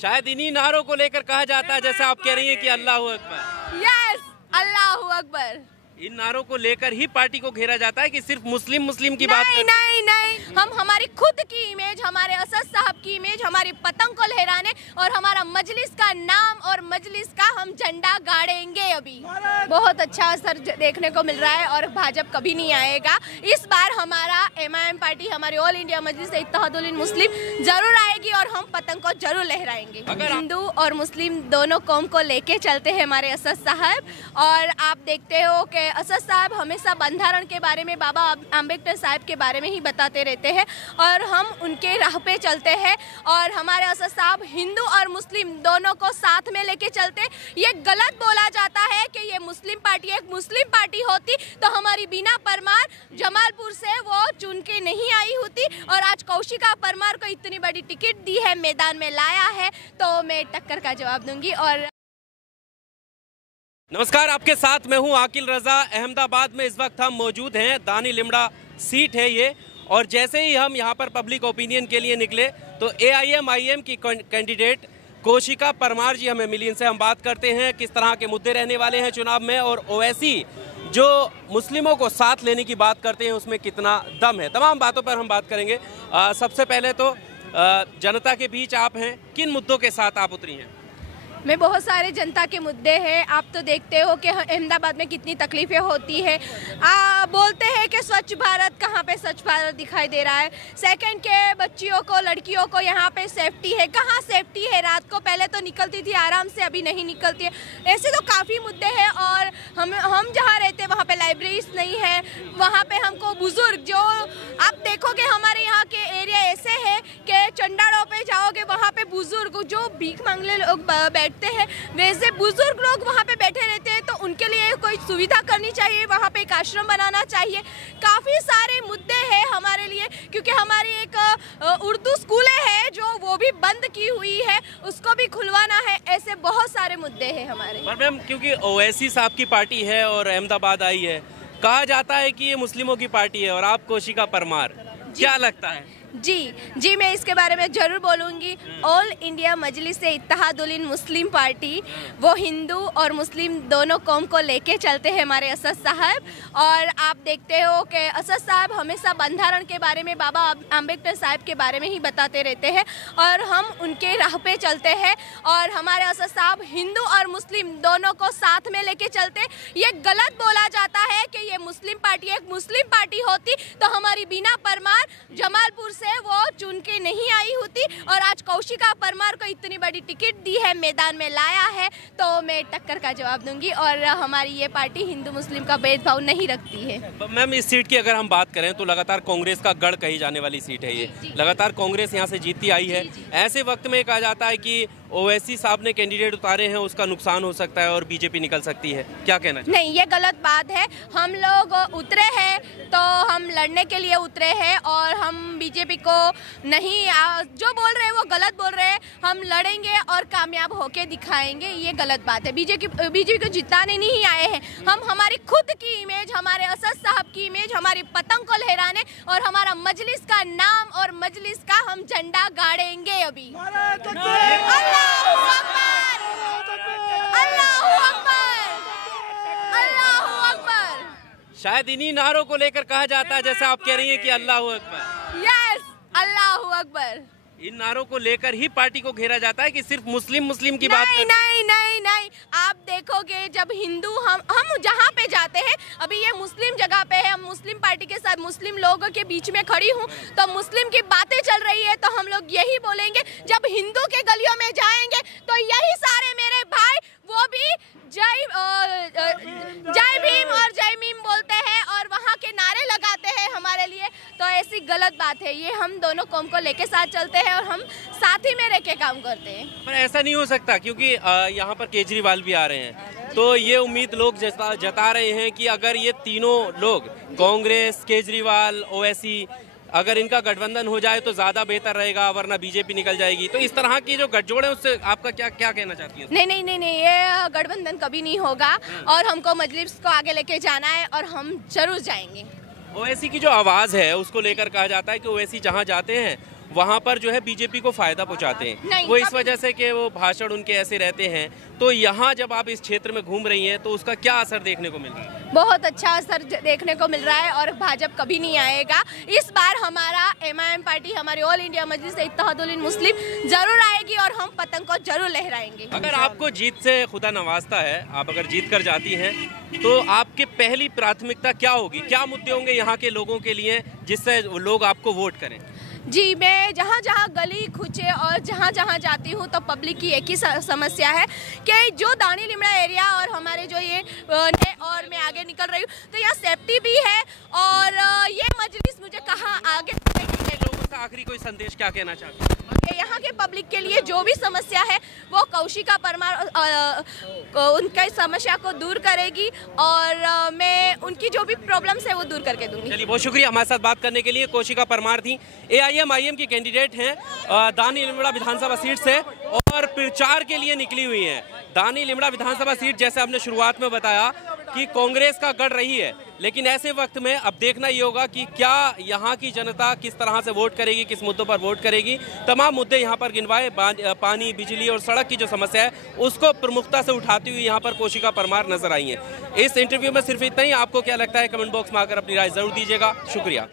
शायद इन्हीं नारों को लेकर कहा जाता है, जैसे आप कह रही हैं कि अल्लाह अकबर। यस, अल्लाह अकबर। इन नारों को लेकर ही पार्टी को घेरा जाता है कि सिर्फ मुस्लिम मुस्लिम की बात नहीं नहीं नहीं, हम हमारी खुद की इमेज, हमारे असद साहब की इमेज, हमारी पतंग को लहराने और हमारा मजलिस का नाम और मजलिस का हम झंडा गाड़ेंगे। अभी बहुत अच्छा असर देखने को मिल रहा है और भाजपा कभी नहीं आएगा। इस बार हमारा MIM पार्टी, हमारी ऑल इंडिया मजलिस इत्तेहादुल मुस्लिम जरूर आएगी और हम पतंग को जरूर लहराएंगे। हिंदू और मुस्लिम दोनों कौम को लेके चलते हैं हमारे असद साहब। और आप देखते हो कि असद साहब हमेशा बंधारण के बारे में, बाबा अम्बेडकर साहब के बारे में ही बताते रहते हैं और हम उनके राह पे चलते हैं। और हमारे असद साहब हिंदू और मुस्लिम दोनों को साथ में लेके चलते। ये गलत बोला जाता है कि ये मुस्लिम पार्टी, एक मुस्लिम पार्टी होती तो हमारी बीना परमार जमालपुर से वो चुन के नहीं आई होती और आज कौशिका परमार को इतनी बड़ी टिकट दी है, मैदान में लाया है, तो मैं टक्कर का जवाब दूंगी। और नमस्कार, आपके साथ मैं हूं आकिल रजा। अहमदाबाद में इस वक्त हम मौजूद हैं। दानी लिमड़ा सीट है ये, और जैसे ही हम यहां पर पब्लिक ओपिनियन के लिए निकले तो AIM की कैंडिडेट कौशिका परमार जी हमें मिली। इनसे हम बात करते हैं किस तरह के मुद्दे रहने वाले हैं चुनाव में, और ओवैसी जो मुस्लिमों को साथ लेने की बात करते हैं उसमें कितना दम है। तमाम बातों पर हम बात करेंगे। सबसे पहले तो जनता के बीच आप हैं, किन मुद्दों के साथ आप उतरी हैं? में बहुत सारे जनता के मुद्दे हैं। आप तो देखते हो कि अहमदाबाद में कितनी तकलीफें होती है। बोलते हैं कि स्वच्छ भारत, कहाँ पे स्वच्छ भारत दिखाई दे रहा है। सेकंड के बच्चियों को, लड़कियों को यहाँ पे सेफ्टी है, कहाँ सेफ्टी है? रात को पहले तो निकलती थी आराम से, अभी नहीं निकलती है। ऐसे तो काफ़ी मुद्दे हैं। और हम जहाँ रहते हैं वहाँ पे लाइब्रेरीज नहीं है, वहाँ पे हमको बुजुर्ग, जो आप देखोगे हमारे यहाँ के एरिया ऐसे है कि चंडाड़ों पे जाओगे वहाँ पे बुजुर्ग जो भीख मांगने लोग बैठते हैं, वैसे बुजुर्ग लोग वहाँ पे बैठे रहते हैं। तो उनके लिए कोई सुविधा करनी चाहिए, वहाँ पे एक आश्रम बनाना चाहिए। काफ़ी सारे मुद्दे हैं हमारे लिए, क्योंकि हमारी एक उर्दू स्कूलें हैं जो वो भी बंद की हुई है, उसको भी खुलवाना है। ऐसे बहुत सारे मुद्दे हैं हमारे। पर मैम, क्योंकि ओवैसी साहब की पार्टी है और अहमदाबाद आई है, कहा जाता है कि ये मुस्लिमों की पार्टी है और आप कौशिका परमार, क्या लगता है? जी, मैं इसके बारे में ज़रूर बोलूँगी। ऑल इंडिया मजलिस इत्तेहादुल मुस्लिम पार्टी, वो हिंदू और मुस्लिम दोनों कौम को लेके चलते हैं हमारे असद साहब। और आप देखते हो कि असद साहब हमेशा बंधारण के बारे में, बाबा अम्बेडकर साहब के बारे में ही बताते रहते हैं और हम उनके राह पे चलते हैं। और हमारे असद साहब हिंदू और मुस्लिम दोनों को साथ में लेके चलते। ये गलत बोला जाता है कि ये मुस्लिम पार्टी, एक मुस्लिम पार्टी होती तो हमारी बीना परमार जमालपुर से वो चुन के नहीं आई होती और आज कौशिका परमार को इतनी बड़ी टिकट दी है, मैदान में लाया है, तो मैं टक्कर का जवाब दूंगी। और हमारी ये पार्टी हिंदू मुस्लिम का भेदभाव नहीं रखती है। मैम, इस सीट की अगर हम बात करें तो लगातार कांग्रेस का गढ़ कही जाने वाली सीट है ये। लगातार कांग्रेस यहाँ से जीतती आई है। ऐसे वक्त में कहा जाता है कि ओवैसी साहब ने कैंडिडेट उतारे हैं, उसका नुकसान हो सकता है और बीजेपी निकल सकती है, क्या कहना चाहिए? नहीं, ये गलत बात है। हम लोग उतरे हैं तो हम लड़ने के लिए उतरे हैं और हम बीजेपी को नहीं, जो बोल रहे हैं वो गलत बोल रहे हैं। हम लड़ेंगे और कामयाब होके दिखाएंगे, ये गलत बात है। बीजेपी को जिताने नहीं आए हैं हम। हमारी खुद की इमेज, हमारे असद साहब की इमेज, हमारी पतंग को लहराने और हमारा मजलिस का नाम और मजलिस का हम झंडा गाड़ेंगे। अभी अल्लाहू अकबर, अल्लाहू अकबर, अल्लाहू अकबर। शायद इन्हीं नारों को लेकर कहा जाता है, जैसे आप कह रही हैं कि अल्लाह अकबर। यस, अल्लाहू अकबर। इन नारों को लेकर ही पार्टी को घेरा जाता है कि सिर्फ मुस्लिम मुस्लिम की बात नहीं नहीं नहीं नहीं, आप देखोगे जब हिंदू, हम जहाँ पे जाते हैं, अभी ये मुस्लिम जगह पे है, हम मुस्लिम पार्टी के साथ मुस्लिम लोगों के बीच में खड़ी हूँ, तो मुस्लिम की बातें चल रही है, तो हम लोग यही बोलेंगे। जब हिंदू के गलियों में जाएंगे तो यही सारे मेरे भाई वो भी जय भीम और जय मीम बोलते हैं और वहाँ के नारे लगाते हैं हमारे लिए। तो ऐसी गलत बात है ये। हम दोनों कौम को लेके साथ चलते हैं और हम साथ ही में रह के काम करते हैं। पर ऐसा नहीं हो सकता, क्योंकि यहाँ पर केजरीवाल भी आ रहे हैं, तो ये उम्मीद लोग जता रहे हैं कि अगर ये तीनों लोग, कांग्रेस, केजरीवाल, ओवैसी, अगर इनका गठबंधन हो जाए तो ज्यादा बेहतर रहेगा, वरना बीजेपी निकल जाएगी। तो इस तरह की जो गठजोड़ है उससे आपका क्या कहना चाहती है? नहीं, ये गठबंधन कभी नहीं होगा और हमको मजलिस को आगे लेके जाना है और हम जरूर जाएंगे। ओवैसी की जो आवाज है उसको लेकर कहा जाता है कि ओवैसी जहाँ जाते हैं वहाँ पर जो है बीजेपी को फायदा पहुँचाते हैं, वो इस वजह से कि वो भाषण उनके ऐसे रहते हैं। तो यहाँ जब आप इस क्षेत्र में घूम रही हैं तो उसका क्या असर देखने को मिल रहा है? बहुत अच्छा असर देखने को मिल रहा है और भाजपा कभी नहीं आएगा। इस बार हमारा MIM पार्टी, हमारी ऑल इंडिया मजलिस इत्तेहादुल मुस्लिम जरूर आएगी और हम पतंग को जरूर लहराएंगे। अगर आपको जीत से खुदा नवाजता है, आप अगर जीत कर जाती हैं तो आपकी पहली प्राथमिकता क्या होगी? क्या मुद्दे होंगे यहाँ के लोगों के लिए जिससे लोग आपको वोट करें? जी, मैं जहाँ जहाँ गली खुचे और जहाँ जहाँ जाती हूँ तो पब्लिक की एक ही समस्या है कि जो दानी लिमड़ा एरिया और हमारे जो ये और मैं आगे निकल रही हूँ तो यहाँ सेफ्टी भी है और ये मजलिस मुझे कहाँ आगे लोगों से आखिरी कोई संदेश क्या कहना चाहते हैं? यहाँ के पब्लिक के लिए जो भी समस्या है वो कौशिका परमार उनकी समस्या को दूर करेगी और मैं उनकी जो भी प्रॉब्लम्स है वो दूर करके दूंगी। चलिए, बहुत शुक्रिया हमारे साथ बात करने के लिए। कौशिका परमार थी, AIM की कैंडिडेट हैं दानी लिमड़ा विधानसभा सीट से और प्रचार के लिए निकली हुई हैं। दानी लिमड़ा विधानसभा सीट जैसे आपने शुरुआत में बताया कि कांग्रेस का गढ़ रही है, लेकिन ऐसे वक्त में अब देखना ये होगा कि क्या यहाँ की जनता किस तरह से वोट करेगी, किस मुद्दों पर वोट करेगी। तमाम मुद्दे यहाँ पर गिनवाए, पानी, बिजली और सड़क की जो समस्या है उसको प्रमुखता से उठाती हुई यहाँ पर कौशिका परमार नजर आई हैं। इस इंटरव्यू में सिर्फ इतना ही। आपको क्या लगता है कमेंट बॉक्स में आकर अपनी राय जरूर दीजिएगा। शुक्रिया।